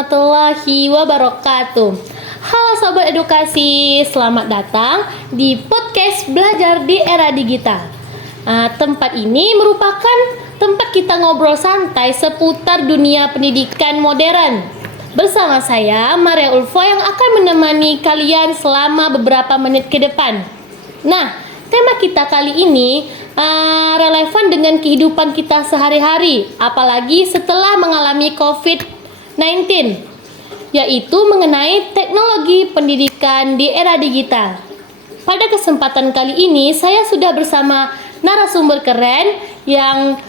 warahmatullahi wabarakatuh. Halo Sobat Edukasi, selamat datang di podcast Belajar di Era Digital. Tempat ini merupakan tempat kita ngobrol santai seputar dunia pendidikan modern. Bersama saya, Maria Ulfo, yang akan menemani kalian selama beberapa menit ke depan. Nah, tema kita kali ini relevan dengan kehidupan kita sehari-hari, apalagi setelah mengalami COVID-19, yaitu mengenai teknologi pendidikan di era digital. Pada kesempatan kali ini, saya sudah bersama narasumber keren yang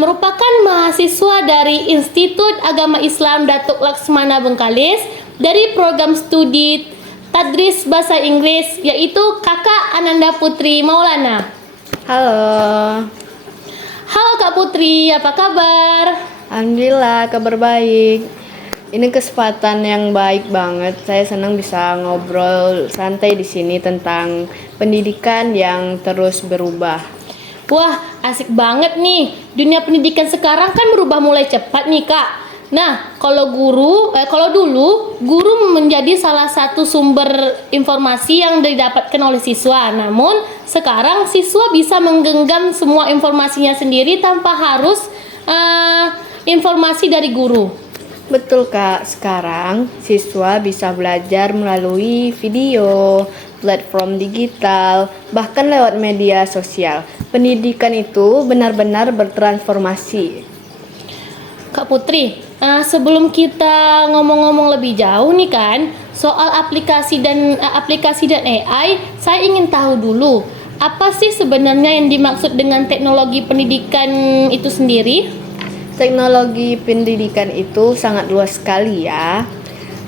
merupakan mahasiswa dari Institut Agama Islam Datuk Laksmana Bengkalis dari program studi Tadris Bahasa Inggris, yaitu Kakak Ananda Putri Maulana. Halo. Halo Kak Putri, apa kabar? Alhamdulillah, kabar baik. Ini kesempatan yang baik banget. Saya senang bisa ngobrol santai di sini tentang pendidikan yang terus berubah. Wah, asik banget nih. Dunia pendidikan sekarang kan berubah mulai cepat nih, Kak. Nah, kalau dulu guru menjadi salah satu sumber informasi yang didapatkan oleh siswa. Namun, sekarang siswa bisa menggenggam semua informasinya sendiri tanpa harus informasi dari guru. Betul Kak, sekarang siswa bisa belajar melalui video, platform digital, bahkan lewat media sosial. Pendidikan itu benar-benar bertransformasi. Kak Putri, sebelum kita ngomong-ngomong lebih jauh nih kan, soal aplikasi dan AI, saya ingin tahu dulu, apa sih sebenarnya yang dimaksud dengan teknologi pendidikan itu sendiri? Teknologi pendidikan itu sangat luas sekali ya.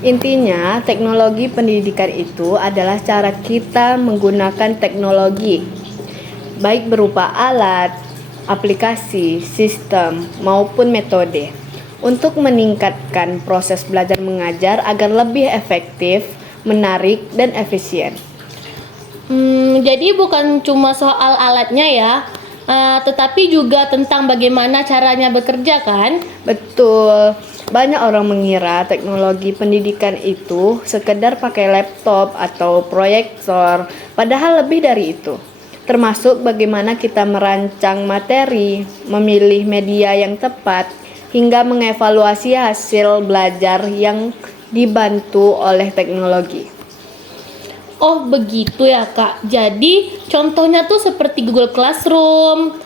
Intinya, teknologi pendidikan itu adalah cara kita menggunakan teknologi, baik berupa alat, aplikasi, sistem, maupun metode, untuk meningkatkan proses belajar mengajar agar lebih efektif, menarik, dan efisien. Jadi bukan cuma soal alatnya ya, tetapi juga tentang bagaimana caranya bekerja kan? Betul, banyak orang mengira teknologi pendidikan itu sekedar pakai laptop atau proyektor, padahal lebih dari itu. Termasuk bagaimana kita merancang materi, memilih media yang tepat, hingga mengevaluasi hasil belajar yang dibantu oleh teknologi. Oh begitu ya Kak. Jadi contohnya tuh seperti Google Classroom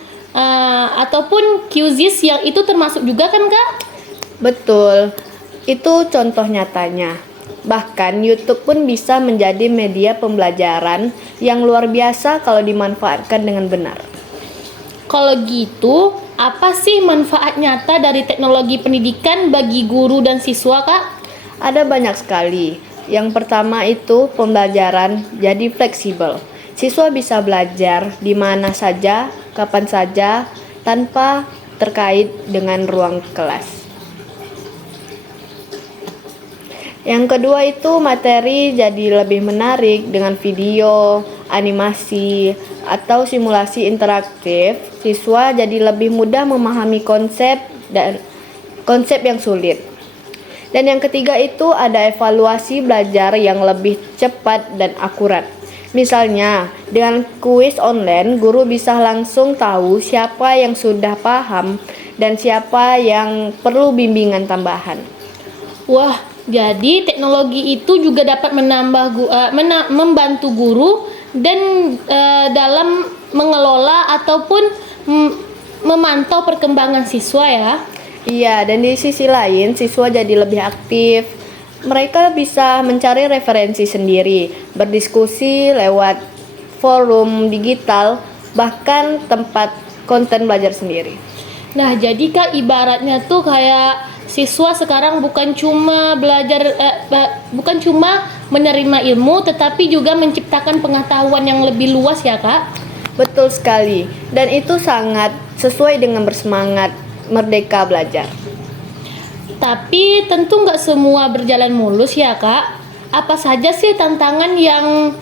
ataupun Quizzes, yang itu termasuk juga kan Kak? Betul, itu contoh nyatanya. Bahkan YouTube pun bisa menjadi media pembelajaran yang luar biasa kalau dimanfaatkan dengan benar. Kalau gitu, apa sih manfaat nyata dari teknologi pendidikan bagi guru dan siswa Kak? Ada banyak sekali. Yang pertama itu pembelajaran jadi fleksibel. Siswa bisa belajar di mana saja, kapan saja, tanpa terkait dengan ruang kelas. Yang kedua itu materi jadi lebih menarik dengan video, animasi, atau simulasi interaktif. Siswa jadi lebih mudah memahami konsep yang sulit. Dan yang ketiga itu ada evaluasi belajar yang lebih cepat dan akurat. Misalnya, dengan kuis online, guru bisa langsung tahu siapa yang sudah paham dan siapa yang perlu bimbingan tambahan. Wah, jadi teknologi itu juga dapat membantu guru dan dalam mengelola ataupun memantau perkembangan siswa ya. Iya, dan di sisi lain siswa jadi lebih aktif. Mereka bisa mencari referensi sendiri, berdiskusi lewat forum digital, bahkan tempat konten belajar sendiri. Nah, jadi Kak, ibaratnya tuh kayak siswa sekarang bukan cuma menerima ilmu, tetapi juga menciptakan pengetahuan yang lebih luas ya Kak. Betul sekali, dan itu sangat sesuai dengan bersemangat merdeka belajar. Tapi tentu nggak semua berjalan mulus ya Kak. Apa saja sih tantangan yang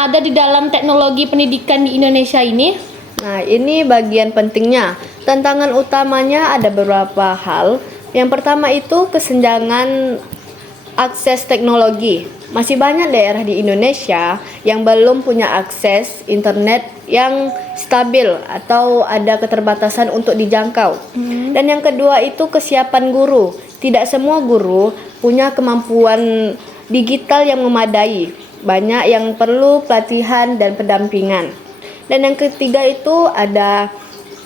ada di dalam teknologi pendidikan di Indonesia ini? Nah, ini bagian pentingnya. Tantangan utamanya ada beberapa hal. Yang pertama itu kesenjangan akses teknologi. Masih banyak daerah di Indonesia yang belum punya akses internet yang stabil atau ada keterbatasan untuk dijangkau. Dan yang kedua itu kesiapan guru. Tidak semua guru punya kemampuan digital yang memadai. Banyak yang perlu pelatihan dan pendampingan. Dan yang ketiga itu ada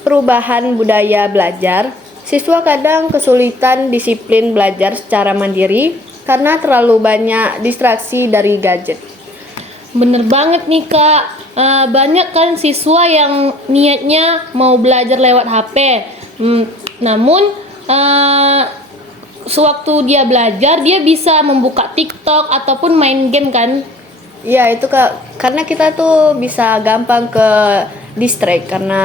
perubahan budaya belajar. Siswa kadang kesulitan disiplin belajar secara mandiri karena terlalu banyak distraksi dari gadget. Bener banget nih Kak. Banyak kan siswa yang niatnya mau belajar lewat HP. Namun sewaktu dia belajar dia bisa membuka TikTok ataupun main game kan. Ya itu karena kita tuh bisa gampang ke distract karena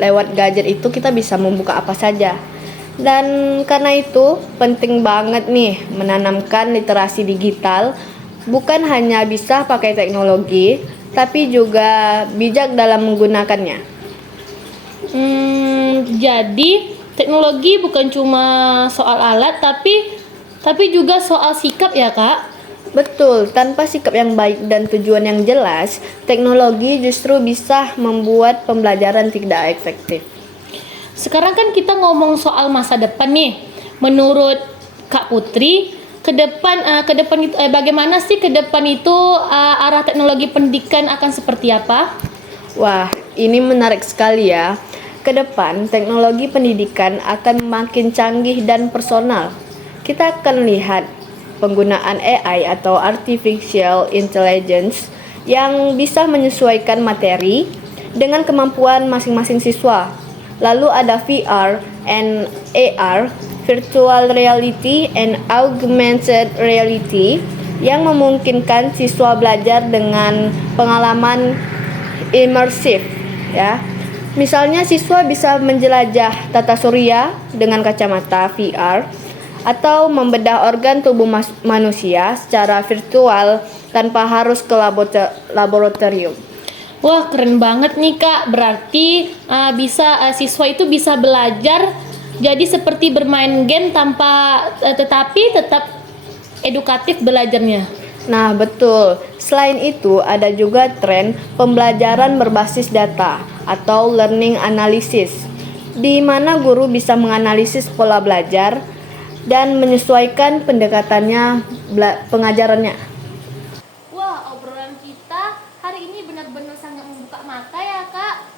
lewat gadget itu kita bisa membuka apa saja. Dan karena itu penting banget nih menanamkan literasi digital, bukan hanya bisa pakai teknologi, tapi juga bijak dalam menggunakannya. Jadi teknologi bukan cuma soal alat tapi juga soal sikap ya Kak. Betul, tanpa sikap yang baik dan tujuan yang jelas, teknologi justru bisa membuat pembelajaran tidak efektif. Sekarang kan kita ngomong soal masa depan nih. Menurut Kak Putri, ke depan itu bagaimana sih ke depan itu arah teknologi pendidikan akan seperti apa? Wah, ini menarik sekali ya. Ke depan, teknologi pendidikan akan makin canggih dan personal. Kita akan lihat penggunaan AI atau Artificial Intelligence yang bisa menyesuaikan materi dengan kemampuan masing-masing siswa. Lalu ada VR and AR, Virtual Reality and Augmented Reality, yang memungkinkan siswa belajar dengan pengalaman imersif ya. Misalnya siswa bisa menjelajah tata surya dengan kacamata VR atau membedah organ tubuh manusia secara virtual tanpa harus ke laboratorium. Wah, keren banget nih Kak. Berarti siswa itu bisa belajar jadi seperti bermain game tetapi tetap edukatif belajarnya. Nah, betul. Selain itu, ada juga tren pembelajaran berbasis data atau learning analysis, di mana guru bisa menganalisis pola belajar dan menyesuaikan pendekatannya pengajarannya. Wah, obrolan kita hari ini benar-benar sangat membuka mata ya Kak.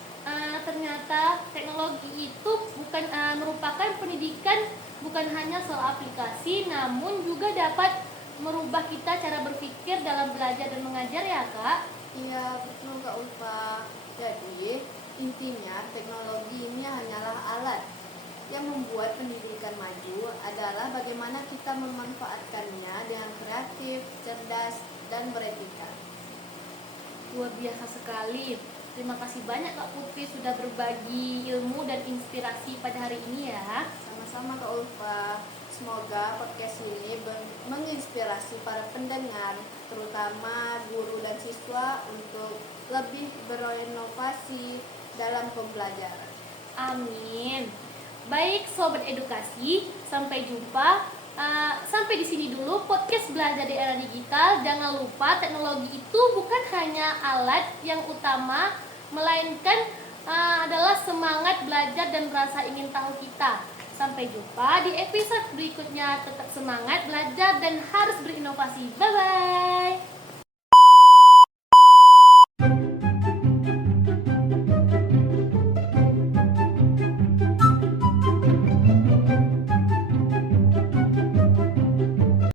Ternyata teknologi itu bukan merupakan pendidikan bukan hanya soal aplikasi, namun juga dapat merubah kita cara berpikir dalam belajar dan mengajar ya Kak. Iya, betul Kak Ulfa. Jadi, intinya teknologi ini hanyalah alat. Yang membuat pendidikan maju adalah bagaimana kita memanfaatkannya dengan kreatif, cerdas, dan beretika. Luar biasa sekali. Terima kasih banyak Kak Putri sudah berbagi ilmu dan inspirasi pada hari ini ya. Sama-sama Kak Ulfa. Semoga podcast ini menginspirasi para pendengar, terutama guru dan siswa untuk lebih berinovasi dalam pembelajaran. Amin. Baik Sobat Edukasi, sampai jumpa. Sampai di sini dulu podcast belajar di era digital. Jangan lupa teknologi itu bukan hanya alat yang utama, melainkan adalah semangat belajar dan rasa ingin tahu kita. Sampai jumpa di episode berikutnya. Tetap semangat belajar dan harus berinovasi. Bye bye.